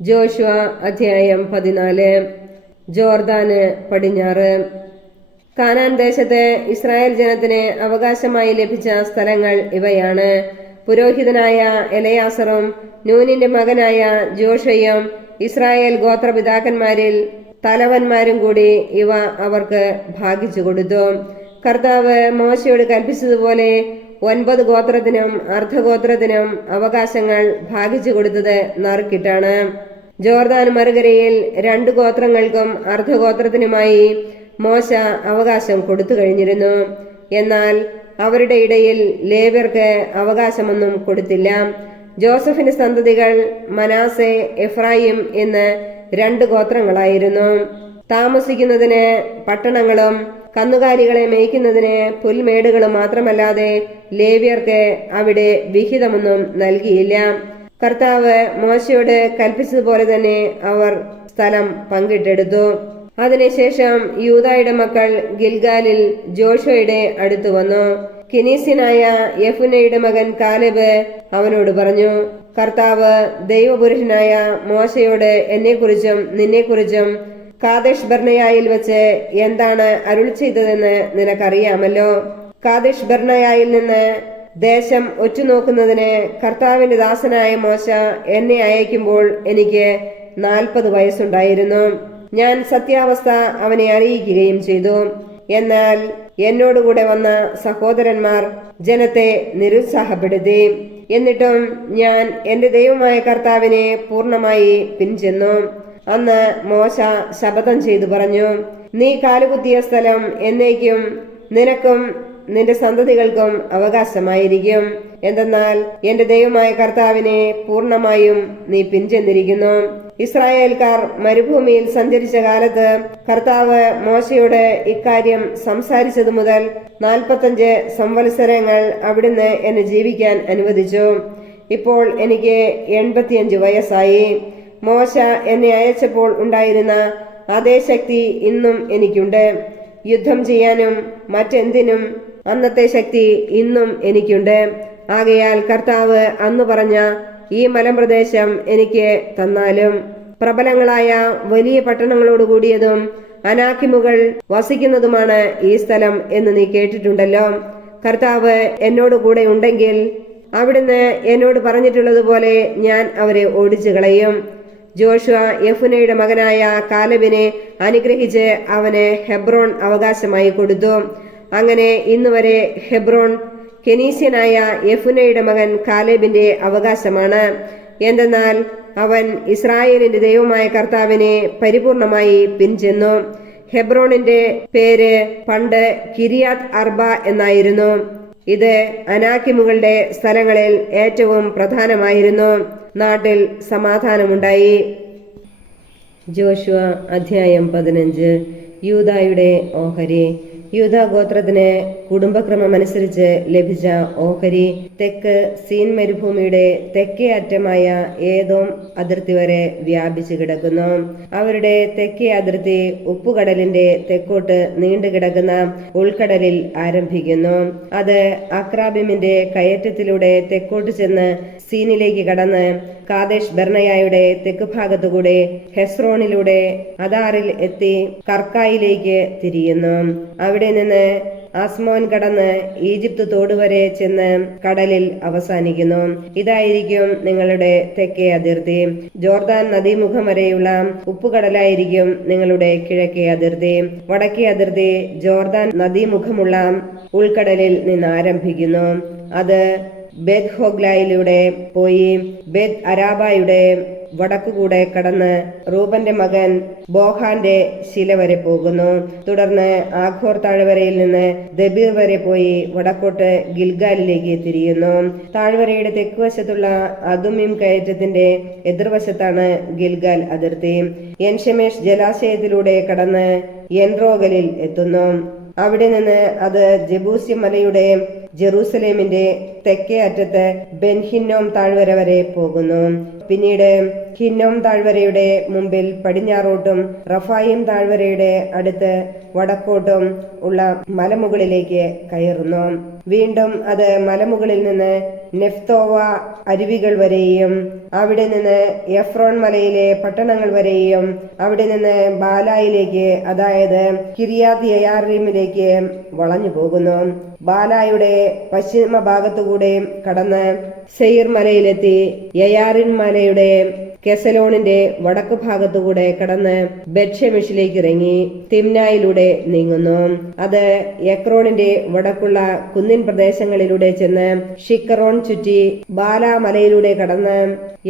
Joshua അധ്യായം 14. ജോർദാന് പടിഞ്ഞാറ്. കാനാൻ ദേശത്തെ ഇസ്രായേൽ ജനത്തിന് അവകാശമായി ലഭിച്ച സ്ഥലങ്ങൾ ഇവയാണ്. പുരോഹിതനായ എലയാസറും നൂനിന്റെ മകനായ ജോഷയും ഇസ്രായേൽ ഗോത്രപിതാക്കന്മാരിൽ തലവന്മാരും കൂടി ഇവ അവർക്ക് ഭാഗിച്ചു കൊടുത്തു. കർത്താവ് മോശയോട് കൽപ്പിച്ചതുപോലെ 9 ഗോത്രത്തിനും അർദ്ധഗോത്രത്തിനും അവകാശങ്ങൾ ഭാഗിച്ചു കൊടുത്തത് നറുക്കിട്ടാണ്. ജോർദാൻ മറുകരയിൽ 2 ഗോത്രങ്ങൾക്കും അർദ്ധഗോത്രത്തിനുമായി മോശ അവകാശം കൊടുത്തു കഴിഞ്ഞിരുന്നു. എന്നാൽ അവരുടെ ഇടയിൽ ലേവ്യർക്ക് അവകാശമൊന്നും കൊടുത്തില്ല. ജോസഫിന്റെ സന്തതികൾ മനാസെ, എഫ്രായിം എന്ന് 2 ഗോത്രങ്ങളായിരുന്നു. താമസിക്കുന്നതിന് പട്ടണങ്ങളും കന്നുകാലികളെ മേയ്ക്കുന്നതിന് പുൽമേടുകളും മാത്രമല്ലാതെ ലേവ്യർക്ക് അവിടെ വിഹിതമൊന്നും നൽകിയില്ല. കർത്താവ് മോശയോട് കൽപ്പിച്ചതുപോലെ തന്നെ അവർ സ്ഥലം പങ്കിട്ടെടുത്തു. അതിനുശേഷം യൂദായുടെ മക്കൾ ഗിൽഗാലിൽ ജോഷുവയുടെ അടുത്തു വന്നു. കെനീസ്യനായ യെഫുന്നയുടെ മകൻ കാലെബ് അവനോട് പറഞ്ഞു, കർത്താവ് ദൈവപുരുഷനായ മോശയോട് എന്നെക്കുറിച്ചും നിന്നെക്കുറിച്ചും കാദേശ് ബർണയായിൽ വെച്ച് എന്താണ് അരുളി ചെയ്തതെന്ന് നിനക്കറിയാമല്ലോ. കാദേശ് ബർണയായിൽ നിന്ന് ദേശം ഒറ്റുനോക്കുന്നതിന് കർത്താവിന്റെ ദാസനായ മോശ എന്നെ അയക്കുമ്പോൾ എനിക്ക് 40 വയസ്സുണ്ടായിരുന്നു. ഞാൻ സത്യാവസ്ഥ അവനെ അറിയിക്കുകയും ചെയ്തു. എന്നാൽ എന്നോടുകൂടെ വന്ന സഹോദരന്മാർ ജനത്തെ നിരുത്സാഹപ്പെടുത്തി. എന്നിട്ടും ഞാൻ എന്റെ ദൈവമായ കർത്താവിനെ പൂർണ്ണമായി പിൻചെന്നു. അന്ന് മോശ ശപഥം ചെയ്തു പറഞ്ഞു, നീ കാലുകുത്തിയ സ്ഥലം എന്നേക്കും നിനക്കും നിന്റെ സന്തതികൾക്കും അവകാശമായിരിക്കും. എന്തെന്നാൽ എന്റെ ദൈവമായ കർത്താവിനെ പൂർണ്ണമായും നീ പിൻചെന്നിരിക്കുന്നു. ഇസ്രായേൽക്കാർ മരുഭൂമിയിൽ സഞ്ചരിച്ച കാലത്ത് കർത്താവ് മോശയോട് ഇക്കാര്യം സംസാരിച്ചതു മുതൽ 45 സംവത്സരങ്ങൾ അവിടുന്ന് എന്നെ ജീവിക്കാൻ അനുവദിച്ചു. ഇപ്പോൾ എനിക്ക് 85 വയസ്സായി. മോശ എന്നെ അയച്ചപ്പോൾ ഉണ്ടായിരുന്ന അതേ ശക്തി ഇന്നും എനിക്കുണ്ട്. യുദ്ധം ചെയ്യാനും മറ്റെന്തിനും അന്നത്തെ ശക്തി ഇന്നും എനിക്കുണ്ട്. ആകയാൽ കർത്താവ് അന്ന് പറഞ്ഞ ഈ മലമ്പ്രദേശം എനിക്ക് തന്നാലും പ്രബലങ്ങളായ വലിയ പട്ടണങ്ങളോട് കൂടിയതും അനാക്കിമുകൾ വസിക്കുന്നതുമാണ് ഈ സ്ഥലം എന്ന് നീ കേട്ടിട്ടുണ്ടല്ലോ. കർത്താവ് എന്നോട് കൂടെ ഉണ്ടെങ്കിൽ അവിടുന്ന് എന്നോട് പറഞ്ഞിട്ടുള്ളതുപോലെ ഞാൻ അവരെ ഓടിച്ചു കളയും. ജോഷുവ യെഫുന്നയുടെ മകനായ കാലെബിനെ അനുഗ്രഹിച്ച് അവന് ഹെബ്രോൺ അവകാശമായി കൊടുത്തു. അങ്ങനെ ഇന്നുവരെ ഹെബ്രോൺ കെനീസ്യനായ യെഫുന്നയുടെ മകൻ കാലെബിന്റെ അവകാശമാണ്. എന്തെന്നാൽ അവൻ ഇസ്രായേലിന്റെ ദൈവമായ കർത്താവിനെ പരിപൂർണമായി പിൻചെന്നു. ഹെബ്രോണിന്റെ പേര് പണ്ട് കിരിയാത്ത് അർബ എന്നായിരുന്നു. ഇത് അനാക്കിമുകളുടെ സ്ഥലങ്ങളിൽ ഏറ്റവും പ്രധാനമായിരുന്നു. നാട്ടിൽ സമാധാനമുണ്ടായി. ജോഷുവ അധ്യായം 15. യൂദായുടെ ഓഹരി. യൂദാ ഗോത്രത്തിന് കുടുംബക്രമമനുസരിച്ച് ലഭിച്ച ഓഹരി തെക്ക് സീൻ മരുഭൂമിയുടെ തെക്കേ അറ്റമായ ഏദോം അതിർത്തി വരെ വ്യാപിച്ചു കിടക്കുന്നു. അവരുടെ തെക്കേ അതിർത്തി ഉപ്പുകടലിന്റെ തെക്കോട്ട് നീണ്ടുകിടക്കുന്ന ഉൾക്കടലിൽ ആരംഭിക്കുന്നു. അത് അക്രാബിമിന്റെ കയറ്റത്തിലൂടെ തെക്കോട്ട് ചെന്ന് സീനിലേക്ക് കടന്ന് കാദേശ് ബർണയായുടെ തെക്ക് ഭാഗത്തുകൂടെ ഹെസ്രോണിലൂടെ അദാറിൽ എത്തി കർക്കായിലേക്ക് തിരിയുന്നു. അവിടെ നിന്ന് അസ്മോൻ കടന്ന് ഈജിപ്ത് തോടുവരെ ചെന്ന് കടലിൽ അവസാനിക്കുന്നു. ഇതായിരിക്കും നിങ്ങളുടെ തെക്കേ അതിർത്തി. ജോർദാൻ നദീമുഖം വരെയുള്ള ഉപ്പുകടലായിരിക്കും നിങ്ങളുടെ കിഴക്കേ അതിർത്തി. വടക്കേ അതിർത്തി ജോർദാൻ നദീമുഖമുള്ള ഉൾക്കടലിൽ നിന്ന് ആരംഭിക്കുന്നു. അത് ബെത് ഹോഗ്ലായിലൂടെ പോയി ബെത് അരാബായുടെ വടക്കുകൂടെ കടന്ന് റൂബന്റെ മകൻ ബോഹാന്റെ ശില വരെ പോകുന്നു. തുടർന്ന് ആഖോർ താഴ്വരയിൽ നിന്ന് ദബീർ വരെ പോയി വടക്കോട്ട് ഗിൽഗാലിലേക്ക് തിരിയുന്നു. താഴ്വരയുടെ തെക്കുവശത്തുള്ള അദുമിം കയറ്റത്തിന്റെ എതിർവശത്താണ് ഗിൽഗാൽ അതിർത്തി. എൻഷെമേഷ് ജലാശയത്തിലൂടെ കടന്ന് എൻറോഗലിൽ എത്തുന്നു. അവിടെ നിന്ന് അത് ജബൂസ്യ മലയുടെ ജെറൂസലേമിന്റെ തെക്കേ അറ്റത്ത് ബെൻഹിന്നോം താഴ്വര വരെ പോകുന്നു. പിന്നീട് ഹിന്നോം താഴ്വരയുടെ മുമ്പിൽ പടിഞ്ഞാറോട്ടും റഫായിം താഴ്വരയുടെ അടുത്ത് വടക്കോട്ടും ഉള്ള മലമുകളിലേക്ക് കയറുന്നു. വീണ്ടും അത് മലമുകളിൽ നിന്ന് നെഫ്തോവ അരുവികൾ വരെയും അവിടെ നിന്ന് എഫ്രോൺ മലയിലെ പട്ടണങ്ങൾ വരെയും അവിടെ നിന്ന് ബാലായിലേക്ക്, അതായത് കിരിയാത്ത് യയാരീമിലേക്ക് വളഞ്ഞു പോകുന്നു. ബാലായുടെ പശ്ചിമ ഭാഗത്തുകൂടെ കടന്ന് സെയിർ മലയിലെത്തി യയാറിൻ മലയുടെ കെസലോണിന്റെ വടക്കു ഭാഗത്തുകൂടെ കടന്ന് ബെത്ഷെമിഷിലേക്ക് ഇറങ്ങി തിമ്നായിലൂടെ നീങ്ങുന്നു. അത് എക്രോണിന്റെ വടക്കുള്ള കുന്നിൻ പ്രദേശങ്ങളിലൂടെ ചെന്ന് ഷിക്കറോൺ ചുറ്റി ബാലാ മലയിലൂടെ കടന്ന്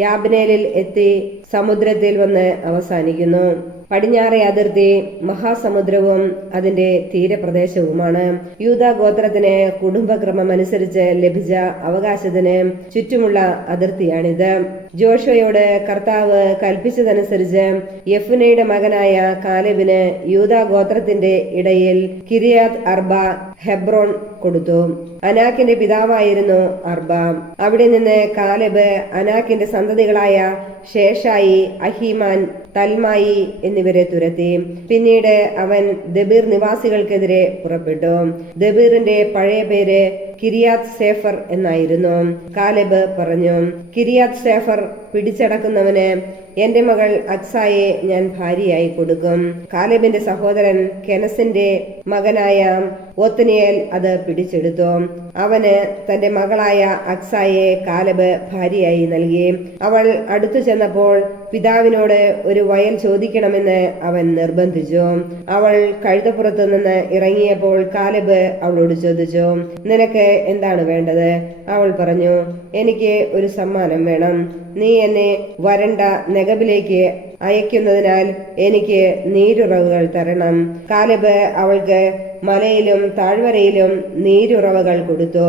യാബ്നേലിൽ എത്തി സമുദ്രത്തിൽ വന്ന് അവസാനിക്കുന്നു. പടിഞ്ഞാറേ അതിർത്തി മഹാസമുദ്രവും അതിന്റെ തീരപ്രദേശവുമാണ്. യൂദാ ഗോത്രത്തിന് കുടുംബക്രമം അനുസരിച്ച് ലഭിച്ച അവകാശത്തിന് ചുറ്റുമുള്ള അതിർത്തിയാണിത്. ജോഷുവയോട് കർത്താവ് കൽപ്പിച്ചതനുസരിച്ച് യെഫുന്നയുടെ മകനായ കാലെബിന് യൂദാ ഗോത്രത്തിന്റെ ഇടയിൽ കിരിയാത്ത് അർബ ഹെബ്രോൺ കൊടുത്തു. അനാക്കിന്റെ പിതാവായിരുന്നു അർബ. അവിടെ നിന്ന് കാലെബ് അനാക്കിന്റെ സന്തതികളായ ശേഷായി, അഹീമാൻ, തൽമായി എന്നിവരെ തുരത്തി. പിന്നീട് അവൻ ദബീർ നിവാസികൾക്കെതിരെ പുറപ്പെട്ടു. ദബീറിന്റെ പഴയ പേര് കിരിയാത്ത് സേഫർ എന്നായിരുന്നു. കാലെബ് പറഞ്ഞു, കിരിയാത്ത് സേഫർ പിടിച്ചടക്കുന്നവന് എന്റെ മകൾ അക്സായെ ഞാൻ ഭാര്യയായി കൊടുക്കും. കാലെബിന്റെ സഹോദരൻ കെനസിന്റെ മകനായ ഒത്നിയേൽ അത് പിടിച്ചെടുത്തു. അവന് തന്റെ മകളായ അക്സായെ കാലെബ് ഭാര്യയായി നൽകി. അവൾ അടുത്തു ചെന്നപ്പോൾ പിതാവിനോട് ഒരു വയൽ ചോദിക്കണമെന്ന് അവൻ നിർബന്ധിച്ചു. അവൾ കഴുതപ്പുറത്തു നിന്ന് ഇറങ്ങിയപ്പോൾ കാലെബ് അവളോട് ചോദിച്ചു, നിനക്ക് എന്താണ് വേണ്ടത്? അവൾ പറഞ്ഞു, എനിക്ക് ഒരു സമ്മാനം വേണം. നീ എന്നെ വരണ്ട നെഗബിലേക്ക് അയക്കുന്നതിനാൽ എനിക്ക് നീരുറവുകൾ തരണം. കാലെബ് അവൾക്ക് മലയിലും താഴ്വരയിലും നീരുറവകൾ കൊടുത്തു.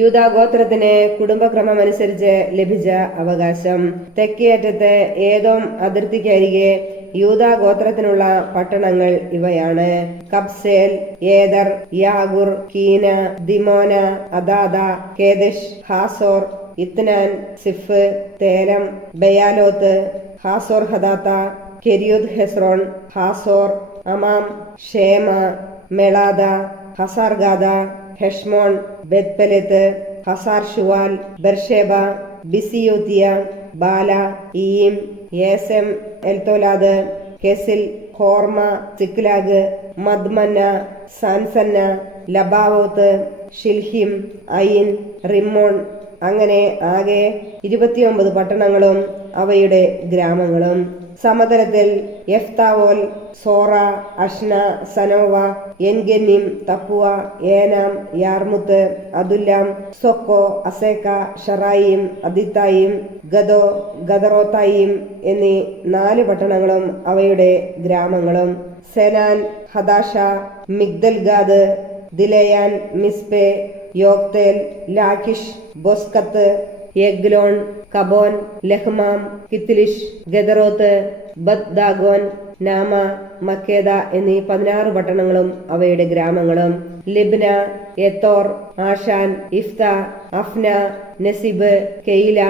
യൂദാ ഗോത്രത്തിന് കുടുംബക്രമം അനുസരിച്ച് ലഭിച്ച അവകാശം. തെക്കേ അറ്റത്ത് ഏദോം അതിർത്തിക്കരികെ യൂദാ ഗോത്രത്തിനുള്ള പട്ടണങ്ങൾ ഇവയാണ്: കബ്സേൽ, ഏദർ, യാഗുർ, കീന, ദിമോന, അദാദ, കേദഷ്, ഹാസോർ, ഇത്നാൻ, സിഫ്, തേരം, ബയാലോത്ത്, ഹാസോർ ഹദാത്ത, കെരിയുദ് ഹെസ്രോൺ, ഹാസോർ, അമാം, ഷേമ, മെളാദ, ഹസാർഗാദ, ഹെഷ്മോൺ, ബെത്പെലെത്ത്, ഹസാർ ഷുവാൽ, ബർഷേബ, ബിസിയോത്തിയ, ബാല, ഈം, യേസെം, എൽത്തോലാദ്, കെസിൽ, ഹോർമ, സിക്ലാഗ്, മദ്മന്ന, സാൻസന്ന, ലബാവോത്ത്, ഷിൽഹിം, അയിൻ, റിമ്മോൺ. അങ്ങനെ ആകെ 29 പട്ടണങ്ങളും അവയുടെ ഗ്രാമങ്ങളും. സമതലത്തിൽ എഫ്താവോൽ, സോറ, അഷ്ന, സനോവ, എൻഗന്നിം, തപ്പുവ, ഏനാം, യാർമുത്ത്, അതുല്ലാം, സൊക്കോ, അസേക്ക, ഷറായിം, അദിത്തായിം, ഗദോ, ഗദറോത്തായിം എന്നീ 4 പട്ടണങ്ങളും അവയുടെ ഗ്രാമങ്ങളും. സെനാൻ, ഹദാഷ, മിഗ്ദൽഗാദ്, ദിലയാൻ, മിസ്പെ, യോക്തേൽ, ലാഖിഷ്, ബൊസ്കത്ത്, യഗ്ലോൺ, കബോൻ, ലഹ്മാം, കിത്ലിഷ്, ഗദറോത്ത്, ബത് ദാഗോൻ, നാമ, മക്കേദ എന്നീ 16 പട്ടണങ്ങളും അവയുടെ ഗ്രാമങ്ങളും. ലിബ്ന, എത്തോർ, ആഷാൻ, ഇഫ്ത, അഫ്ന, നസിബ്, കെയില,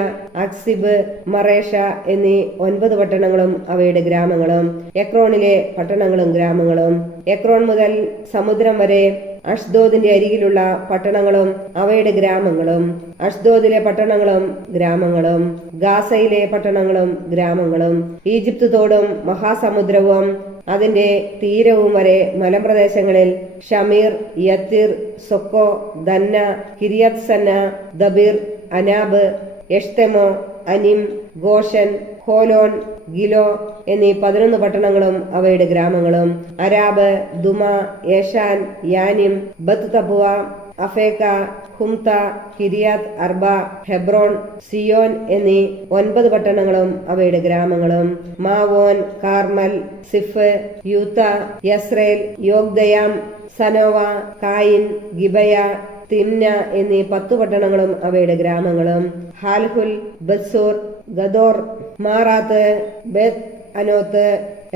അക്സിബ്, മറേഷ എന്നീ 9 പട്ടണങ്ങളും അവയുടെ ഗ്രാമങ്ങളും. എക്രോണിലെ പട്ടണങ്ങളും ഗ്രാമങ്ങളും. എക്രോൺ മുതൽ സമുദ്രം വരെ അഷ്ദോദിന്റെ അരികിലുള്ള പട്ടണങ്ങളും അവയുടെ ഗ്രാമങ്ങളും. അഷ്ദോദിലെ പട്ടണങ്ങളും ഗ്രാമങ്ങളും. ഗാസയിലെ പട്ടണങ്ങളും ഗ്രാമങ്ങളും. ഈജിപ്ത് തോടും മഹാസമുദ്രവും അതിന്റെ തീരവും വരെ മലമ്പ്രദേശങ്ങളിൽ ഷമീർ, യത്തിർ, സൊക്കോ, ദന്ന, കിരിയത്ത് സന്ന, ദബീർ, അനാബ്, എഷ്തെമോ, അനിം, ഗോഷൻ, ഹോലോൺ, ഗിലോ എന്നീ 11 പട്ടണങ്ങളും അവയുടെ ഗ്രാമങ്ങളും. അരാബ്, ദുമ, യേഷാൻ, യാനിം, ബത്ത് തബുവ, അഫേക്ക, ഹുംത, കിരിയാത്ത് അർബ, ഹെബ്രോൺ, സിയോൻ എന്നീ 9 പട്ടണങ്ങളും അവയുടെ ഗ്രാമങ്ങളും. Maon, Carmel, സിഫ്, യൂത്ത, Jezreel, Jokdeam, സനോവ, കായിൻ, ഗിബയ, Timnah എന്നീ 10 പട്ടണങ്ങളും അവയുടെ ഗ്രാമങ്ങളും, ഹാൽഹുൽ, ബത്സൂർ, ഗദോർ, മാറാത്ത്, ബെത് അനോത്ത്,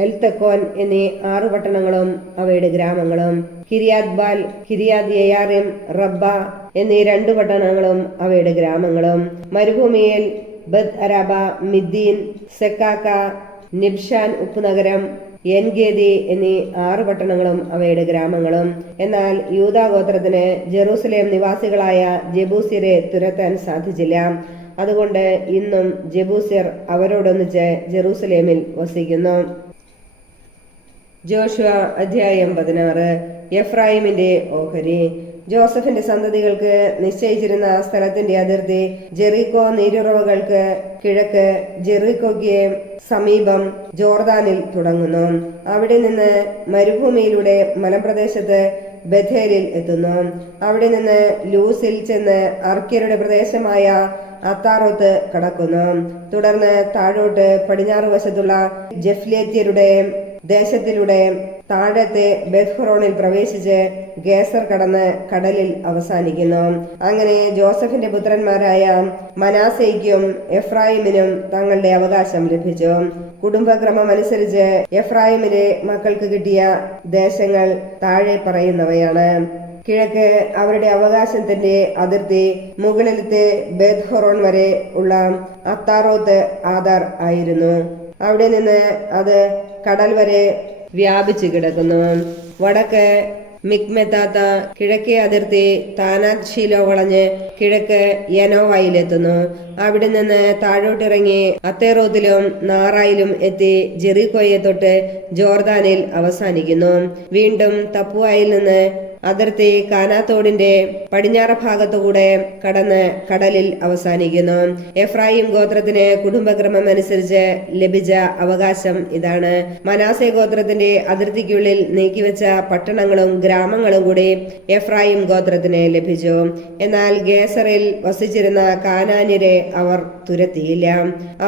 എൽത്തക്കോൻ എന്നീ 6 പട്ടണങ്ങളും അവയുടെ ഗ്രാമങ്ങളും, കിരിയാത് ബാൽ, കിരിയാത് യെയാറിം, റബ്ബ എന്നീ 2 പട്ടണങ്ങളും അവയുടെ ഗ്രാമങ്ങളും, മരുഭൂമിയിൽ ബദ് അരാബ, മിദ്ദീൻ, സെക്കാക്ക, നിബ്ഷാൻ ഉപ്പുനഗരം, എൻഗേദി എന്നീ 6 പട്ടണങ്ങളും അവയുടെ ഗ്രാമങ്ങളും. എന്നാൽ യൂദാഗോത്രത്തിന് ജെറൂസലേം നിവാസികളായ ജെബൂസ്യരെ തുരത്താൻ സാധിച്ചില്ല. അതുകൊണ്ട് ഇന്നും ജെബൂസ്യർ അവരോടൊന്നിച്ച് ജെറൂസലേമിൽ വസിക്കുന്നു. ജോഷുവ അധ്യായം 16. എഫ്രായിമിന്റെ ഓഹരി. ജോസഫിന്റെ സന്തതികൾക്ക് നിശ്ചയിച്ചിരുന്ന സ്ഥലത്തിന്റെ അതിർത്തി ജെറിക്കോ നീരുറവകൾക്ക് കിഴക്ക്, ജെറിക്കോയ്ക്ക് സമീപം ജോർദാനിൽ തുടങ്ങുന്നു. അവിടെ നിന്ന് മരുഭൂമിയിലൂടെ മലമ്പ്രദേശത്ത് ബഥേലിൽ എത്തുന്നു. അവിടെ നിന്ന് ലൂസിൽ ചെന്ന് അർക്യരുടെ പ്രദേശമായ അത്താറോത്ത് കടക്കുന്നു. തുടർന്ന് താഴോട്ട് പടിഞ്ഞാറ് വശത്തുള്ള ജഫ്ലേത്യരുടെ ദേശത്തിലൂടെ താഴത്തെ ബെത്ത്ഹൊറോണിൽ പ്രവേശിച്ച് ഗേസർ കടന്ന് കടലിൽ അവസാനിക്കുന്നു. അങ്ങനെ ജോസഫിന്റെ പുത്രന്മാരായ മനാസേയ്ക്കും എഫ്രായിമിനും തങ്ങളുടെ അവകാശം ലഭിച്ചു. കുടുംബക്രമം അനുസരിച്ച് എഫ്രായിമിലെ മക്കൾക്ക് കിട്ടിയ ദേശങ്ങൾ താഴെ പറയുന്നവയാണ്. കിഴക്ക് അവരുടെ അവകാശത്തിന്റെ അതിർത്തി മുകളിലത്തെ ബെത്ത്ഹൊറോൺ വരെ ഉള്ള അത്താറോത്ത് ആദാർ ആയിരുന്നു. അവിടെ നിന്ന് അത് കടൽ വരെ വ്യാപിച്ചു കിടക്കുന്നു. വടക്ക് മിക്മെത്താത്ത, കിഴക്കേ അതിർത്തി താനാത് ഷീലോ വളഞ്ഞ് കിഴക്ക് യനോവയിലെത്തുന്നു. അവിടെ നിന്ന് താഴോട്ടിറങ്ങി അത്തേറോത്തിലും നാറായിലും എത്തി ജെറിക്കോയെ തൊട്ട് ജോർദാനിൽ അവസാനിക്കുന്നു. വീണ്ടും തപ്പുവായിൽ നിന്ന് അതിർത്തി കാനാത്തോടിന്റെ പടിഞ്ഞാറ് ഭാഗത്തുകൂടെ കടന്ന് കടലിൽ അവസാനിക്കുന്നു. എഫ്രായിം ഗോത്രത്തിന് കുടുംബക്രമം അനുസരിച്ച് ലഭിച്ച അവകാശം ഇതാണ്. മനാസെ ഗോത്രത്തിന്റെ അതിർത്തിക്കുള്ളിൽ നീക്കിവെച്ച പട്ടണങ്ങളും ഗ്രാമങ്ങളും കൂടി എഫ്രായിം ഗോത്രത്തിന് ലഭിച്ചു. എന്നാൽ ഗേസറിൽ വസിച്ചിരുന്ന കാനാന്യരെ അവർ തുരത്തിയില്ല.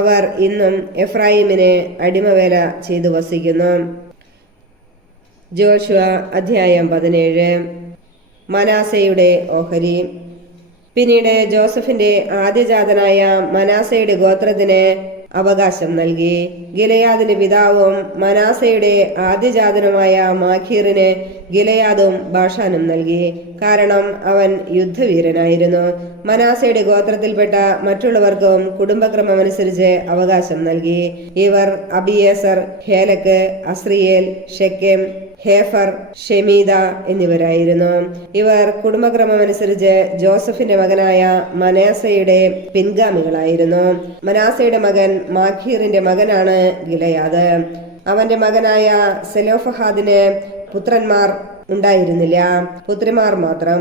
അവർ ഇന്നും എഫ്രായിമിന് അടിമവേല ചെയ്തു വസിക്കുന്നു. ജോഷുവ അധ്യായം 17. മനാസയുടെ ഓഹരി. പിന്നീട് ജോസഫിന്റെ ആദ്യജാതനായ മനാസയുടെ ഗോത്രത്തിന് അവകാശം നൽകി. ഗിലെയാദിന് പിതാവും മനാസയുടെ ആദ്യജാതനുമായ മാഖീറിന് ഗിലെയാദും ബാഷാനും നൽകി. കാരണം അവൻ യുദ്ധവീരനായിരുന്നു. മനാസയുടെ ഗോത്രത്തിൽപ്പെട്ട മറ്റുള്ളവർക്കും കുടുംബക്രമമനുസരിച്ച് അവകാശം നൽകി. ഇവർ അബിയേസർ, ഹേലക്ക്, അസ്രിയേൽ, ഷെക്കെം, ഹേഫർ, ഷെമീദ എന്നിവരായിരുന്നു. ഇവർ കുടുംബക്രമമനുസരിച്ച് ജോസഫിന്റെ മകനായ മനാസയുടെ പിൻഗാമികളായിരുന്നു. മനാസയുടെ മകൻ മാഖീറിന്റെ മകനാണ് ഗിലെയാദ്. അവന്റെ മകനായ സെലോഫഹാദിന് പുത്രന്മാർ ഉണ്ടായിരുന്നില്ല, പുത്രിമാർ മാത്രം.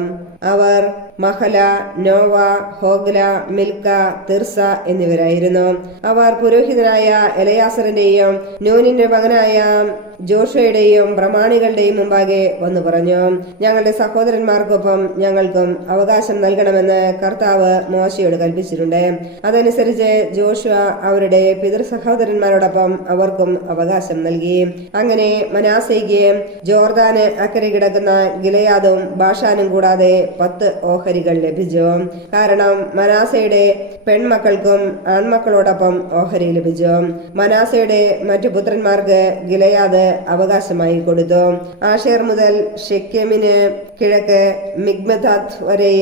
അവർ മഹല, നോവ, ഹോഗ്ല, മിൽക്ക, തിർസ എന്നിവരായിരുന്നു. അവർ പുരോഹിതനായ എലയാസറിന്റെയും നൂനിന്റെ മകനായ ജോഷയുടെയും പ്രമാണികളുടെയും മുമ്പാകെ വന്നു പറഞ്ഞു, ഞങ്ങളുടെ സഹോദരന്മാർക്കൊപ്പം ഞങ്ങൾക്കും അവകാശം നൽകണമെന്ന് കർത്താവ് മോശയോട് കൽപ്പിച്ചിട്ടുണ്ട്. അതനുസരിച്ച് ജോഷുവ അവരുടെ പിതൃ സഹോദരന്മാരോടൊപ്പം അവർക്കും അവകാശം നൽകി. അങ്ങനെ മനാസയ്ക്ക് ജോർദാന് അക്കരെ കിടക്കുന്ന ഗിലെയാദും ബാഷാനും കൂടാതെ 10 ഓഹരികൾ ലഭിച്ചു. കാരണം മനാസയുടെ പെൺമക്കൾക്കും ആൺമക്കളോടൊപ്പം ഓഹരി ലഭിച്ചു. മനാസയുടെ മറ്റു പുത്രന്മാർക്ക് ഗിലെയാദ് അവകാശമായി കൊടുത്തു. ആഷേർ മുതൽ ഷെക്കെമിന് കിഴക്ക് മിഗ്മെതാത്ത് വരെ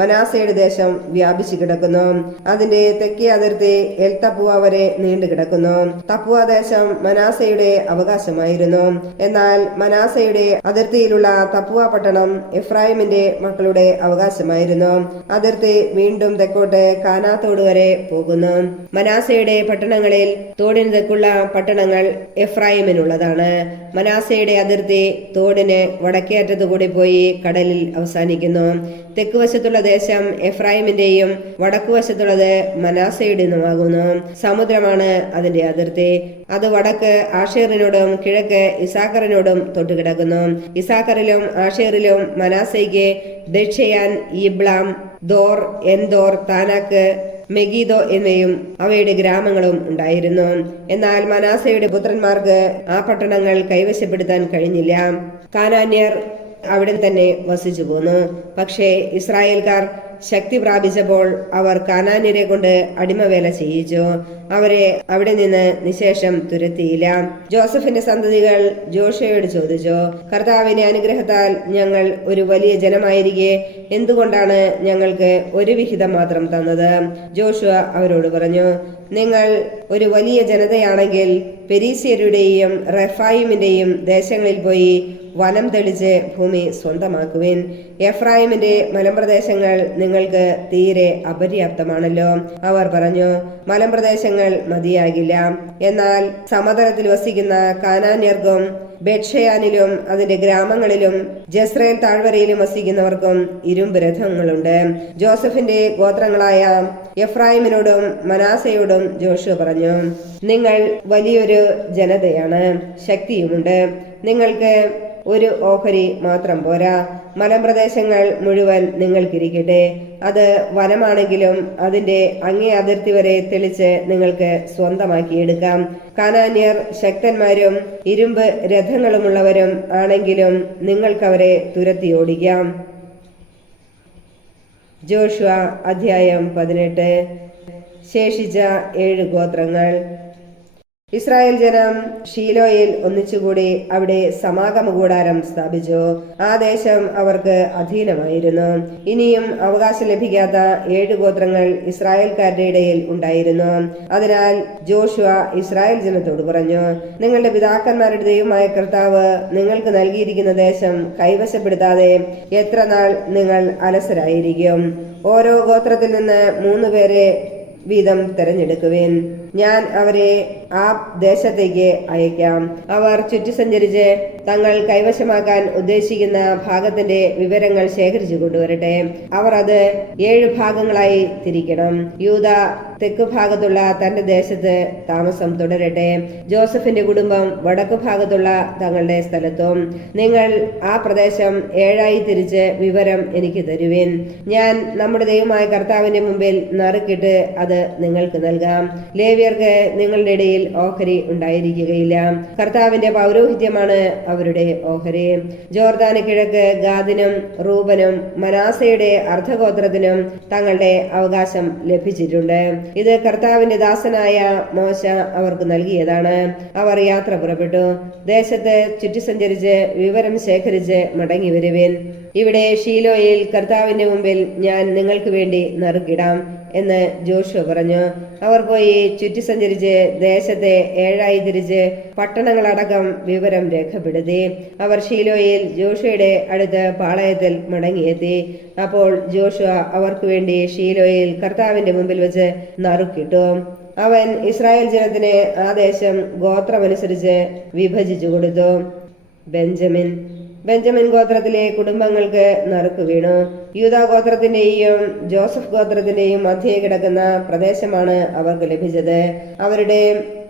മനാസയുടെ ദേശം വ്യാപിച്ചു കിടക്കുന്നു. അതിന്റെ തെക്കേ അതിർത്തി എൽ തപ്പുവ വരെ നീണ്ടു കിടക്കുന്നു. തപ്പുവ ദേശം മനാസയുടെ അവകാശമായിരുന്നു. എന്നാൽ മനാസയുടെ അതിർത്തിയിലുള്ള തപ്പുവ പട്ടണം എഫ്രായിമിന്റെ മക്കളുടെ അവകാശമായിരുന്നു. അതിർത്തി വീണ്ടും തെക്കോട്ട് കാനാത്തോട് വരെ പോകുന്നു. മനാസയുടെ പട്ടണങ്ങളിൽ തോടിന് തെക്കുള്ള പട്ടണങ്ങൾ എഫ്രായിമിനുള്ളതാണ്. മനാസയുടെ അതിർത്തി തോടിന് വടക്കേ അറ്റത്തുകൂടി പോയി കടലിൽ അവസാനിക്കുന്നു. തെക്കുവശത്തുള്ള ദേശം എഫ്രായിമിന്റെയും വടക്കുവശത്തുള്ളത് മനാസയുടേതുമാകുന്നു. സമുദ്രമാണ് അതിന്റെ അതിർത്തി. അത് വടക്ക് ആഷേറിനോടും കിഴക്ക് ഇസാക്കറിനോടും തൊട്ടുകിടക്കുന്നു. ഇസാക്കറിലും ആഷേറിലും മനാസയ്ക്ക് ദക്ഷയാൻ, ഈബ്ലാം, ദോർ, എൻദോർ, താനാക്ക്, മെഗീദോ എന്നിവയും അവയുടെ ഗ്രാമങ്ങളും ഉണ്ടായിരുന്നു. എന്നാൽ മനാസയുടെ പുത്രന്മാർക്ക് ആ പട്ടണങ്ങൾ കൈവശപ്പെടുത്താൻ കഴിഞ്ഞില്ല. കാനാന്യർ അവിടെ തന്നെ വസിച്ചു പോന്നു. പക്ഷേ ഇസ്രായേൽക്കാർ ശക്തി പ്രാപിച്ചപ്പോൾ അവർ കാനാന്യരെ കൊണ്ട് അടിമവേല ചെയ്യിച്ചു. അവരെ അവിടെ നിന്ന് നിശേഷം തുരത്തിയില്ല. ജോസഫിന്റെ സന്തതികൾ ജോഷുവയോട് ചോദിച്ചു, കർത്താവിന്റെ അനുഗ്രഹത്താൽ ഞങ്ങൾ ഒരു വലിയ ജനമായിരിക്കെ എന്തുകൊണ്ടാണ് ഞങ്ങൾക്ക് ഒരു വിഹിതം മാത്രം തന്നത്? ജോഷുവ അവരോട് പറഞ്ഞു, നിങ്ങൾ ഒരു വലിയ ജനതയാണെങ്കിൽ പെരീസ്യരുടെയും റെഫായിമിന്റെയും ദേശങ്ങളിൽ പോയി വനം തെളിച്ച് ഭൂമി സ്വന്തമാക്കുവിൻ. എഫ്രായിമിന്റെ മലമ്പ്രദേശങ്ങൾ നിങ്ങൾക്ക് തീരെ അപര്യാപ്തമാണല്ലോ. അവർ പറഞ്ഞു, മലമ്പ്രദേശങ്ങൾ മതിയാകില്ല. എന്നാൽ സമതലത്തിൽ വസിക്കുന്ന കാനാന്യർക്കും ബേത്ഷയാനിലും അതിന്റെ ഗ്രാമങ്ങളിലും ജസ്രയേൽ താഴ്വരയിലും വസിക്കുന്നവർക്കും ഇരുമ്പ് രഥങ്ങളുണ്ട്. ജോസഫിന്റെ ഗോത്രങ്ങളായ എഫ്രായിമിനോടും മനാസയോടും ജോഷുവ പറഞ്ഞു, നിങ്ങൾ വലിയൊരു ജനതയാണ്, ശക്തിയുമുണ്ട്. നിങ്ങൾക്ക് ഒരു ഓഹരി മാത്രം പോരാ. മലമ്പ്രദേശങ്ങൾ മുഴുവൻ നിങ്ങൾക്കിരിക്കട്ടെ. അത് വനമാണെങ്കിലും അതിന്റെ അങ്ങേ അതിർത്തി വരെ തെളിച്ച് നിങ്ങൾക്ക് സ്വന്തമാക്കിയെടുക്കാം. കാനാന്യർ ശക്തന്മാരും ഇരുമ്പ് രഥങ്ങളുമുള്ളവരും ആണെങ്കിലും നിങ്ങൾക്കവരെ തുരത്തി ഓടിക്കാം. ജോഷുവ അധ്യായം 18. ശേഷിച്ച 7 ഗോത്രങ്ങൾ. ഇസ്രായേൽ ജനം ഷീലോയിൽ ഒന്നിച്ചുകൂടി അവിടെ സമാഗമ കൂടാരം സ്ഥാപിച്ചു. ആ ദേശം അവർക്ക് അധീനമായിരുന്നു. ഇനിയും അവകാശം ലഭിക്കാത്ത 7 ഗോത്രങ്ങൾ ഇസ്രായേൽക്കാരുടെ ഇടയിൽ ഉണ്ടായിരുന്നു. അതിനാൽ ജോഷുവ ഇസ്രായേൽ ജനത്തോട് പറഞ്ഞു, നിങ്ങളുടെ പിതാക്കന്മാരുടെ ദൈവമായ കർത്താവ് നിങ്ങൾക്ക് നൽകിയിരിക്കുന്ന ദേശം കൈവശപ്പെടുത്താതെ എത്ര നാൾ നിങ്ങൾ അലസരായിരിക്കും? ഓരോ ഗോത്രത്തിൽ നിന്ന് 3 പേരെ വീതം തെരഞ്ഞെടുക്കുവിൻ. ഞാൻ അവരെ ആ ദേശത്തേക്ക് അയക്കാം. അവർ ചുറ്റി സഞ്ചരിച്ച് തങ്ങൾ കൈവശമാക്കാൻ ഉദ്ദേശിക്കുന്ന ഭാഗത്തിന്റെ വിവരങ്ങൾ ശേഖരിച്ചു കൊണ്ടുവരട്ടെ. അവർ അത് 7 ഭാഗങ്ങളായി തിരിക്കണം. യൂദ തെക്കു ഭാഗത്തുള്ള തന്റെ ദേശത്ത് താമസം തുടരട്ടെ. ജോസഫിന്റെ കുടുംബം വടക്കു ഭാഗത്തുള്ള തങ്ങളുടെ സ്ഥലത്തും. നിങ്ങൾ ആ പ്രദേശം 7ആയി തിരിച്ച് വിവരം എനിക്ക് തരുവിൻ. ഞാൻ നമ്മുടെ ദൈവമായ കർത്താവിന്റെ മുമ്പിൽ നറുക്കിട്ട് അത് നിങ്ങൾക്ക് നൽകാം. ലേവ്യർക്ക് നിങ്ങളുടെ ഇടയിൽ ഓഹരി ഉണ്ടായിരിക്കുകയില്ല. കർത്താവിന്റെ പൗരോഹിത്യമാണ് അവരുടെ ഓഹരി. ജോർദാന് കിഴക്ക് ഗാദിനും റൂബനും മനാസയുടെ അർദ്ധഗോത്രത്തിനും തങ്ങളുടെ അവകാശം ലഭിച്ചിട്ടുണ്ട്. ഇത് കർത്താവിന്റെ ദാസനായ മോശ അവർക്ക് നൽകിയതാണ്. അവർ യാത്ര പുറപ്പെട്ടു. ദേശത്ത് ചുറ്റി സഞ്ചരിച്ച് വിവരം ശേഖരിച്ച് മടങ്ങി വരുവിൻ. ഇവിടെ ഷീലോയിൽ കർത്താവിന്റെ മുമ്പിൽ ഞാൻ നിങ്ങൾക്ക് വേണ്ടി നറുക്കിടാം എന്ന് ജോഷുവ പറഞ്ഞു. അവർ പോയി ചുറ്റി സഞ്ചരിച്ച് ദേശത്തെ 7ആയി തിരിച്ച് പട്ടണങ്ങളടക്കം വിവരം രേഖപ്പെടുത്തി. അവർ ഷീലോയിൽ ജോഷുവയുടെ അടുത്ത് പാളയത്തിൽ മടങ്ങിയെത്തി. അപ്പോൾ ജോഷുവ അവർക്ക് വേണ്ടി ഷീലോയിൽ കർത്താവിന്റെ മുമ്പിൽ വെച്ച് നറുക്കിട്ടു. അവൻ ഇസ്രായേൽ ജനത്തിന് ആ ദേശം ഗോത്രമനുസരിച്ച് വിഭജിച്ചു കൊടുത്തു. ബെഞ്ചമിൻ ഗോത്രത്തിലെ കുടുംബങ്ങൾക്ക് നറുക്ക് വീണു. യൂദാ ഗോത്രത്തിന്റെയും ജോസഫ് ഗോത്രത്തിന്റെയും മധ്യേ കിടക്കുന്ന പ്രദേശമാണ് അവർക്ക് ലഭിച്ചത്. അവരുടെ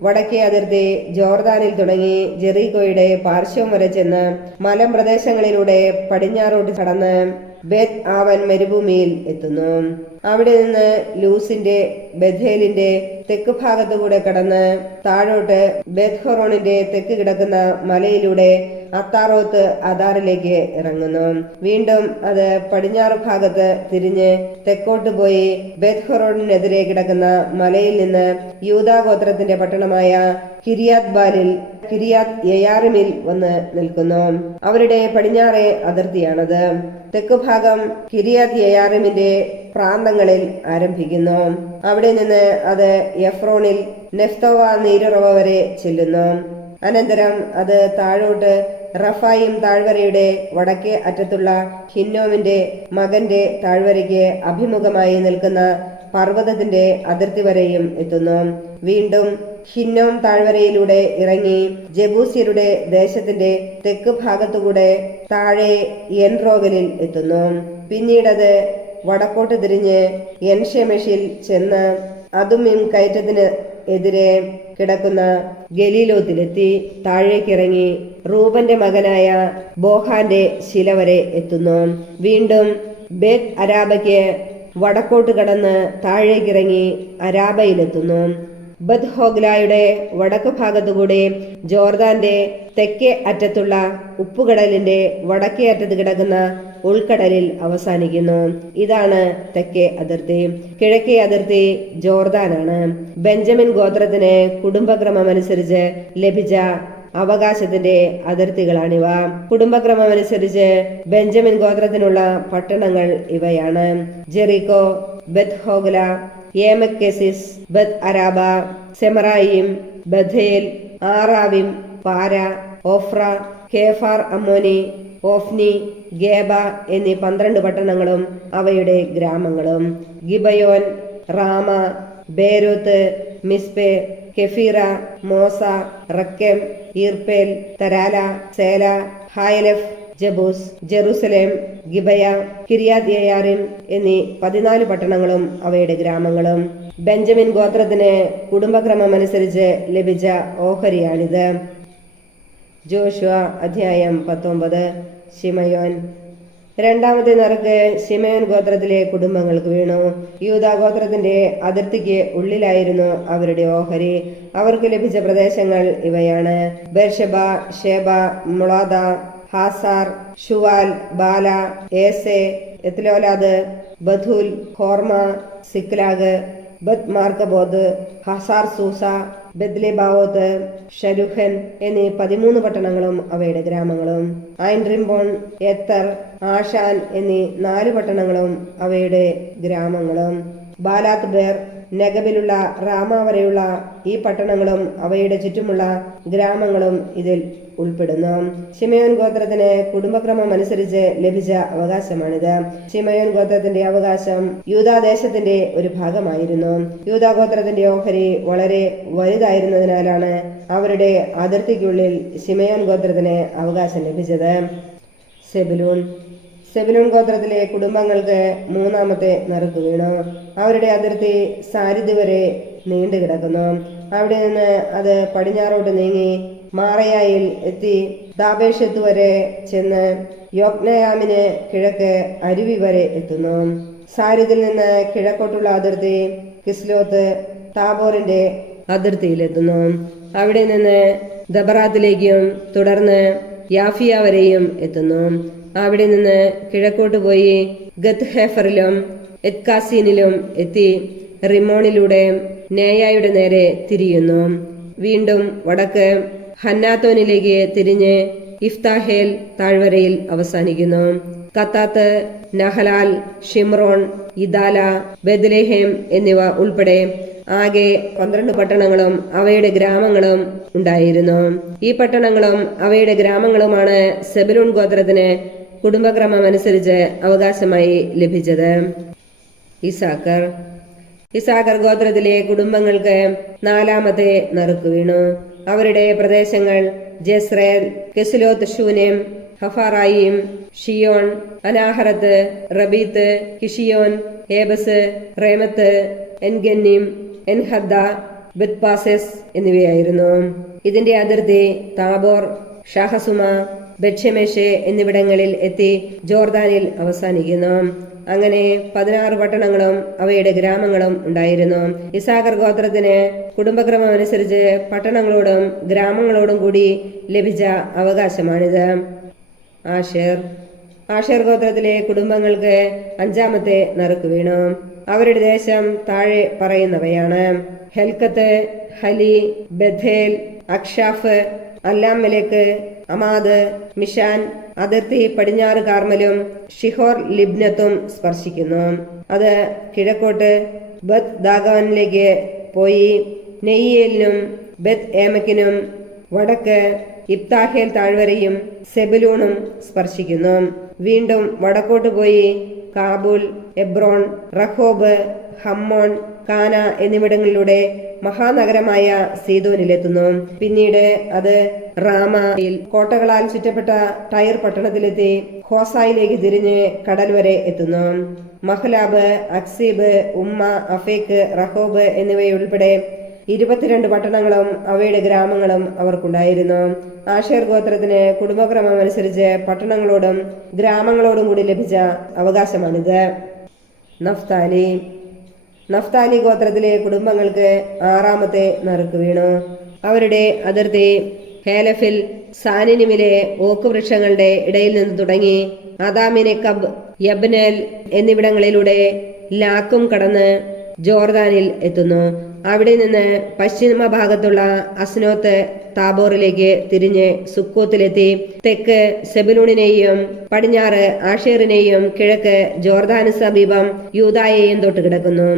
വടക്കേ അതിർത്തി ജോർദാനിൽ തുടങ്ങി ജെറീക്കോയുടെ പാർശ്വം വരെ ചെന്ന് മലമ്പ്രദേശങ്ങളിലൂടെ പടിഞ്ഞാറോട്ട് കടന്ന് ബെത് ആവൻ മരുഭൂമിയിൽ എത്തുന്നു. അവിടെ നിന്ന് ലൂസിന്റെ ബഥേലിന്റെ തെക്ക് ഭാഗത്തുകൂടെ കടന്ന് താഴോട്ട് ബെത് ഹൊറോണിന്റെ തെക്ക് കിടക്കുന്ന മലയിലൂടെ അത്താറോത്ത് അദാറിലേക്ക് ഇറങ്ങുന്നു. വീണ്ടും അത് പടിഞ്ഞാറ് ഭാഗത്ത് തിരിഞ്ഞ് തെക്കോട്ട് പോയി ബെത് ഹൊറോണിനെതിരെ കിടക്കുന്ന മലയിൽ നിന്ന് യൂദാ ഗോത്രത്തിന്റെ പട്ടണമായ കിരിയാത്ത് യയാറിമിൽ വന്ന് നിൽക്കുന്നു. അവരുടെ പടിഞ്ഞാറേ അതിർത്തിയാണത്. തെക്കുഭാഗം കിരിയാത്ത് യയാറിമിന്റെ പ്രാന്തങ്ങളിൽ ആരംഭിക്കുന്നു. അവിടെ നിന്ന് അത് എഫ്രോണിൽ നെഫ്തോവ നീരുറവ വരെ ചെല്ലുന്നു. അനന്തരം അത് താഴോട്ട് റഫായിം താഴ്വരയുടെ വടക്കേ അറ്റത്തുള്ള ഹിന്നോമിന്റെ മകന്റെ താഴ്വരയ്ക്ക് അഭിമുഖമായി നിൽക്കുന്ന പർവ്വതത്തിന്റെ അതിർത്തി വരെയും എത്തുന്നു. വീണ്ടും ഹിന്നോം താഴ്വരയിലൂടെ ഇറങ്ങി ജബൂസ്യരുടെ ദേശത്തിന്റെ തെക്ക് ഭാഗത്തുകൂടെ താഴെ എൻറോഗലിൽ എത്തുന്നു. പിന്നീടത് വടക്കോട്ട് തിരിഞ്ഞ് എൻഷെമെഷിൽ ചെന്ന് അതുമിം കയറ്റത്തിന് എതിരെ കിടക്കുന്ന ഗലീലോത്തിലെത്തി താഴേക്കിറങ്ങി റൂബന്റെ മകനായ ബോഹാന്റെ ശില വരെ എത്തുന്നു. വീണ്ടും ബെത് അരാബയ്ക്ക് വടക്കോട്ട് കടന്ന് താഴേക്കിറങ്ങി അരാബയിലെത്തുന്നു. ബത് ഹോഗ്ലായുടെ വടക്കു ഭാഗത്തുകൂടി ജോർദാന്റെ തെക്കേ അറ്റത്തുള്ള ഉപ്പുകടലിന്റെ വടക്കേ അറ്റത്ത് കിടക്കുന്ന ഉൾക്കടലിൽ അവസാനിക്കുന്നു. ഇതാണ് തെക്കേ അതിർത്തി. കിഴക്കേ അതിർത്തി ജോർദാനാണ്. ബെഞ്ചമിൻ ഗോത്രത്തിന് കുടുംബക്രമമനുസരിച്ച് ലഭിച്ച അവകാശത്തിന്റെ അതിർത്തികളാണിവ. കുടുംബക്രമമനുസരിച്ച് ബെഞ്ചമിൻ ഗോത്രത്തിനുള്ള പട്ടണങ്ങൾ ഇവയാണ്: ജെറിക്കോ, ബെത് ഹോഗ്ല, ഏമക്കെസിസ്, ബത് അരാബ, സെമറായിം, ബഥേൽ, ആറാവിം, പാര, ഓഫ്ര, കേഫാർ അമ്മോനി, ഓഫ്നി, ഗേബ എന്നീ 12 പട്ടണങ്ങളും അവയുടെ ഗ്രാമങ്ങളും. ഗിബയോൻ, റാമ, ബേരൂത്ത്, മിസ്പെ, കെഫീറ, മോസ, റക്കെം, ഈർപ്പേൽ, തരാല, സേല, ഹായലഫ്, ജബൂസ്, ജെറുസലേം, ഗിബയ, കിരിയാത് യെയാറിം എന്നീ 14 പട്ടണങ്ങളും അവയുടെ ഗ്രാമങ്ങളും. ബെഞ്ചമിൻ ഗോത്രത്തിന് കുടുംബക്രമമനുസരിച്ച് ലഭിച്ച ഓഹരിയാണിത്. ജോഷുവ അധ്യായം 19. ശിമയോൻ. രണ്ടാമത്തെ നറുക്ക് ശിമയോൻ ഗോത്രത്തിലെ കുടുംബങ്ങൾക്ക് വീണു. യൂദാ ഗോത്രത്തിന്റെ അതിർത്തിക്ക് ഉള്ളിലായിരുന്നു അവരുടെ ഓഹരി. അവർക്ക് ലഭിച്ച പ്രദേശങ്ങൾ ഇവയാണ്: ബേർഷെബ, ഷേബ, മുളാദ, ഹാസാർ, ഷുവാൽ, ബാല, ഏസെ, എത്ലോലാദ്, ബഥൂൽ, ഹോർമ, സിക്ലാഗ്, ബത് മാർക്കബോദ്, ഹസാർ സൂസ, ബെദ്ലെബാവോത്ത്, ഷരുഹൻ എന്നീ 13 പട്ടണങ്ങളും അവയുടെ ഗ്രാമങ്ങളും. ഐൻറിംബോൺ, എത്തർ, ആഷാൻ എന്നീ 4 പട്ടണങ്ങളും അവയുടെ ഗ്രാമങ്ങളും. ബാലാത്ത് ബേർ, നെഗബിലുള്ള റാമ വരെയുള്ള ഈ പട്ടണങ്ങളും അവയുടെ ചുറ്റുമുള്ള ഗ്രാമങ്ങളും ഇതിൽ ഉൾപ്പെടുന്നു. ശിമയോൻ ഗോത്രത്തിന് കുടുംബക്രമം അനുസരിച്ച് ലഭിച്ച അവകാശമാണിത്. ശിമയോൻ ഗോത്രത്തിന്റെ അവകാശം യൂദാദേശത്തിന്റെ ഒരു ഭാഗമായിരുന്നു. യൂദാ ഗോത്രത്തിന്റെ ഓഹരി വളരെ വലുതായിരുന്നതിനാലാണ് അവരുടെ അതിർത്തിക്കുള്ളിൽ ശിമയോൻ ഗോത്രത്തിന് അവകാശം ലഭിച്ചത്. സെബുലൂൺ. സെബുലൂൺ ഗോത്രത്തിലെ കുടുംബങ്ങൾക്ക് മൂന്നാമത്തെ നറുക്ക് വീണു. അവരുടെ അതിർത്തി സാരിദ് വരെ നീണ്ടു കിടക്കുന്നു. അവിടെ നിന്ന് അത് പടിഞ്ഞാറോട്ട് നീങ്ങി മാറയായിൽ എത്തി ദാബേഷത്ത് വരെ ചെന്ന് യോക്നയാമിന് കിഴക്ക് അരുവി വരെ എത്തുന്നു. സാരിദിൽ നിന്ന് കിഴക്കോട്ടുള്ള അതിർത്തി കിസ്ലോത്ത് താബോറിന്റെ അതിർത്തിയിലെത്തുന്നു. അവിടെ നിന്ന് ദബറാത്തിലേക്കും തുടർന്ന് യാഫിയ വരെയും എത്തുന്നു. അവിടെ നിന്ന് കിഴക്കോട്ട് പോയി ഗത്ത് ഹേഫറിലും എത്കാസീനിലും എത്തി റിമോണിലൂടെ നേയായുടെ നേരെ തിരിയുന്നു. വീണ്ടും വടക്ക് ഹന്നാത്തോനിലേക്ക് തിരിഞ്ഞ് ഇഫ്താഹേൽ താഴ്വരയിൽ അവസാനിക്കുന്നു. കത്താത്ത്, നഹലാൽ, ഷിമ്രോൺ, ഇദാല, ബെത്ലേഹേം എന്നിവ ഉൾപ്പെടെ ആകെ 12 പട്ടണങ്ങളും അവയുടെ ഗ്രാമങ്ങളും ഉണ്ടായിരുന്നു. ഈ പട്ടണങ്ങളും അവയുടെ ഗ്രാമങ്ങളുമാണ് സെബുലൂൺ ഗോത്രത്തിന് കുടുംബക്രമം അനുസരിച്ച് അവകാശമായി ലഭിച്ചത്. ഇസാക്കർ. ഇസാക്കർ ഗോത്രത്തിലെ കുടുംബങ്ങൾക്ക് നാലാമത്തെ നറുക്ക് വീണു. അവരുടെ പ്രദേശങ്ങൾ ജസ്രേൽ, കെസുലോത്ത് ഷൂനേം, ഹഫാറായിം, ഷിയോൺ, അനാഹറത്ത്, റബീത്ത്, കിഷിയോൻ, ഏബസ്, റേമത്ത്, എൻഗന്നീം, എൻഹദ്ദ, ബെത്പാസെസ് എന്നിവയായിരുന്നു. ഇതിന്റെ അതിർത്തി താബോർ, ഷാഹസുമ, ബെത്ഷെമേഷെ എന്നിവിടങ്ങളിൽ എത്തി ജോർദാനിൽ അവസാനിക്കുന്നു. അങ്ങനെ 16 പട്ടണങ്ങളും അവയുടെ ഗ്രാമങ്ങളും ഉണ്ടായിരുന്നു. ഇസാഖർ ഗോത്രത്തിന് കുടുംബക്രമം അനുസരിച്ച് പട്ടണങ്ങളോടും ഗ്രാമങ്ങളോടും കൂടി ലഭിച്ച അവകാശമാണിത്. ആഷേർ. ആഷേർ ഗോത്രത്തിലെ കുടുംബങ്ങൾക്ക് 5ാമത്തെ നറുക്ക് വീണു. അവരുടെ ദേശം താഴെ പറയുന്നവയാണ്: ഹെൽക്കത്ത്, ഹലി, ബഥേൽ, അക്ഷാഫ്, അല്ലാമെലേക്ക്, അമാദ്, മിഷാൻ. അതിർത്തി പടിഞ്ഞാറ് കാർമലും ഷിഹോർ ലിബ്നത്തും സ്പർശിക്കുന്നു. അത് കിഴക്കോട്ട് ബത് ദാഗോനിലേക്ക് പോയി നെയ്യേലിനും ബെത് ഏമക്കിനും വടക്ക് ഇബ്താഹേൽ താഴ്വരയും സെബുലൂണും സ്പർശിക്കുന്നു. വീണ്ടും വടക്കോട്ട് പോയി കാബൂൽ, എബ്രോൺ, റഹോബ്, ഹമ്മോൺ, കാന എന്നിവിടങ്ങളിലൂടെ മഹാനഗരമായ സീദോനിലെത്തുന്നു. പിന്നീട് അത് റാമയിൽ കോട്ടകളാൽ ചുറ്റപ്പെട്ട ടയർ പട്ടണത്തിലെത്തി ഹോസായിലേക്ക് തിരിഞ്ഞ് കടൽ വരെ എത്തുന്നു. മഹ്ലാബ്, അക്സീബ്, ഉമ്മ, അഫേക്ക്, റഹോബ് എന്നിവയുൾപ്പെടെ 22 പട്ടണങ്ങളും അവയുടെ ഗ്രാമങ്ങളും അവർക്കുണ്ടായിരുന്നു. ആഷേർ ഗോത്രത്തിന് കുടുംബക്രമം അനുസരിച്ച് പട്ടണങ്ങളോടും ഗ്രാമങ്ങളോടും കൂടി ലഭിച്ച അവകാശമാണിത്. നഫ്താലി. നഫ്താലി ഗോത്രത്തിലെ കുടുംബങ്ങൾക്ക് 6-ാമത്തെ നറുക്ക് വീണു. അവരുടെ അതിർത്തി ഹേലഫിൽ സാനിനിമിലെ ഓക്ക് വൃക്ഷങ്ങളുടെ ഇടയിൽ നിന്ന് തുടങ്ങി അദാമിനെക്കബ്, യബ്നേൽ എന്നിവിടങ്ങളിലൂടെ ലാക്കും കടന്ന് ജോർദാനിൽ എത്തുന്നു. അവിടെ നിന്ന് പശ്ചിമ ഭാഗത്തുള്ള അസ്നോത്ത് താബോറിലേക്ക് തിരിഞ്ഞ് സുക്കോത്തിലെത്തി തെക്ക് സെബലൂണിനെയും പടിഞ്ഞാറ് ആഷേറിനെയും കിഴക്ക് ജോർദാന് സമീപം യൂദായെയും തൊട്ട് കിടക്കുന്നു.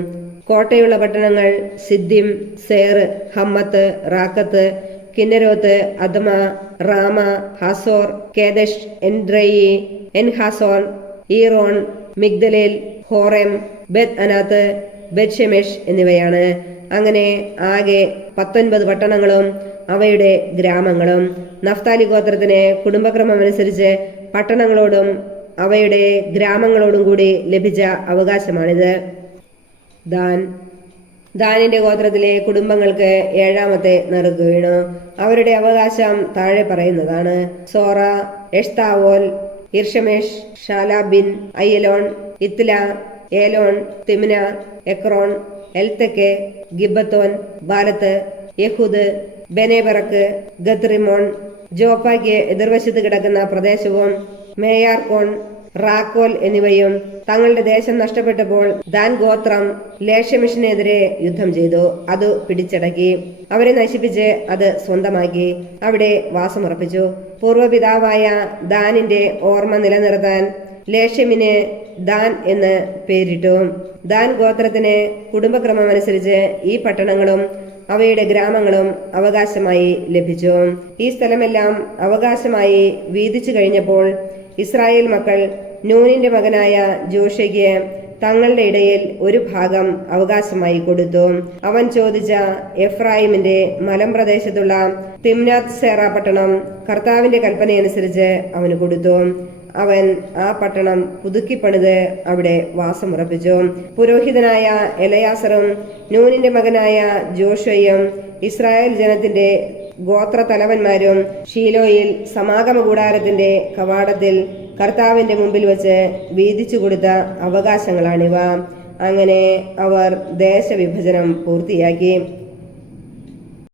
കോട്ടയുള്ള പട്ടണങ്ങൾ സിദ്ദിം, സേർ, ഹമ്മത്ത്, റാക്കത്ത്, കിന്നരോത്ത്, അദ്മ, റാമ, ഹാസോർ, കേദഷ്, എൻഡ്രയി, എൻഹാസോൺ, ഈറോൺ, മിഗ്ദലേൽ, ഹോറെം, ബെത് അനാത്ത്, ബെത് ഷെമെഷ് എന്നിവയാണ്. അങ്ങനെ ആകെ 19 പട്ടണങ്ങളും അവയുടെ ഗ്രാമങ്ങളും. നഫ്താലി ഗോത്രത്തിന് കുടുംബക്രമമനുസരിച്ച് പട്ടണങ്ങളോടും അവയുടെ ഗ്രാമങ്ങളോടും കൂടി ലഭിച്ച അവകാശമാണിത്. ദാനിന്റെ ഗോത്രത്തിലെ കുടുംബങ്ങൾക്ക് 7-ാമത്തെ നറുക്ക് വീണു. അവരുടെ അവകാശം താഴെ പറയുന്നതാണ്: സോറ, എഷ്താവോൽ, ഇർഷമേഷ്, ഷാലാബിൻ, അയ്യലോൺ, ഇത്ല, ഏലോൺ, തിമ്ന, എക്രോൺ, എൽത്തെക്കെ, ഗിബത്തോൻ, ബാലത്ത്, യഹൂദ്, ബെനേബറക്ക്, ഗത്രിമോൺ, ജോപ്പായ്ക്ക് എതിർവശത്ത് കിടക്കുന്ന പ്രദേശവും മേയാർക്കോൺ, റാക്കോൽ എന്നിവയും. തങ്ങളുടെ ദേശം നഷ്ടപ്പെട്ടപ്പോൾ ദാൻ ഗോത്രം ലേഷമിഷിനെതിരെ യുദ്ധം ചെയ്തു. അത് പിടിച്ചടക്കി. അവരെ നശിപ്പിച്ച് അത് സ്വന്തമാക്കി അവിടെ വാസമുറപ്പിച്ചു. പൂർവ്വപിതാവായ ദാനിന്റെ ഓർമ്മ നിലനിർത്താൻ ലേഷമിന് ദാൻ എന്ന് പേരിട്ടു. ദാൻ ഗോത്രത്തിന് കുടുംബക്രമമനുസരിച്ച് ഈ പട്ടണങ്ങളും അവയുടെ ഗ്രാമങ്ങളും അവകാശമായി ലഭിച്ചു. ഈ സ്ഥലമെല്ലാം അവകാശമായി വീതിച്ചു കഴിഞ്ഞപ്പോൾ ഇസ്രായേൽ മക്കൾ നൂനിന്റെ മകനായ ജോഷയ്ക്ക് തങ്ങളുടെ ഇടയിൽ ഒരു ഭാഗം അവകാശമായി കൊടുത്തു. അവൻ ചോദിച്ച എഫ്രായിമിന്റെ മലമ്പ്രദേശത്തുള്ള തിമ്നാത്ത് സേറ പട്ടണം കർത്താവിന്റെ കൽപ്പനയനുസരിച്ച് അവന് കൊടുത്തു. അവൻ ആ പട്ടണം പുതുക്കിപ്പണിത് അവിടെ വാസമുറപ്പിച്ചു. പുരോഹിതനായ എലയാസറും നൂനിന്റെ മകനായ ജോഷയും ഇസ്രായേൽ ജനത്തിന്റെ ഗോത്ര തലവന്മാരും ഷീലോയിൽ സമാഗമ കൂടാരത്തിന്റെ കവാടത്തിൽ കർത്താവിന്റെ മുമ്പിൽ വച്ച് വീതിച്ചു കൊടുത്ത അവകാശങ്ങളാണിവ. അങ്ങനെ അവർ ദേശവിഭജനം പൂർത്തിയാക്കി.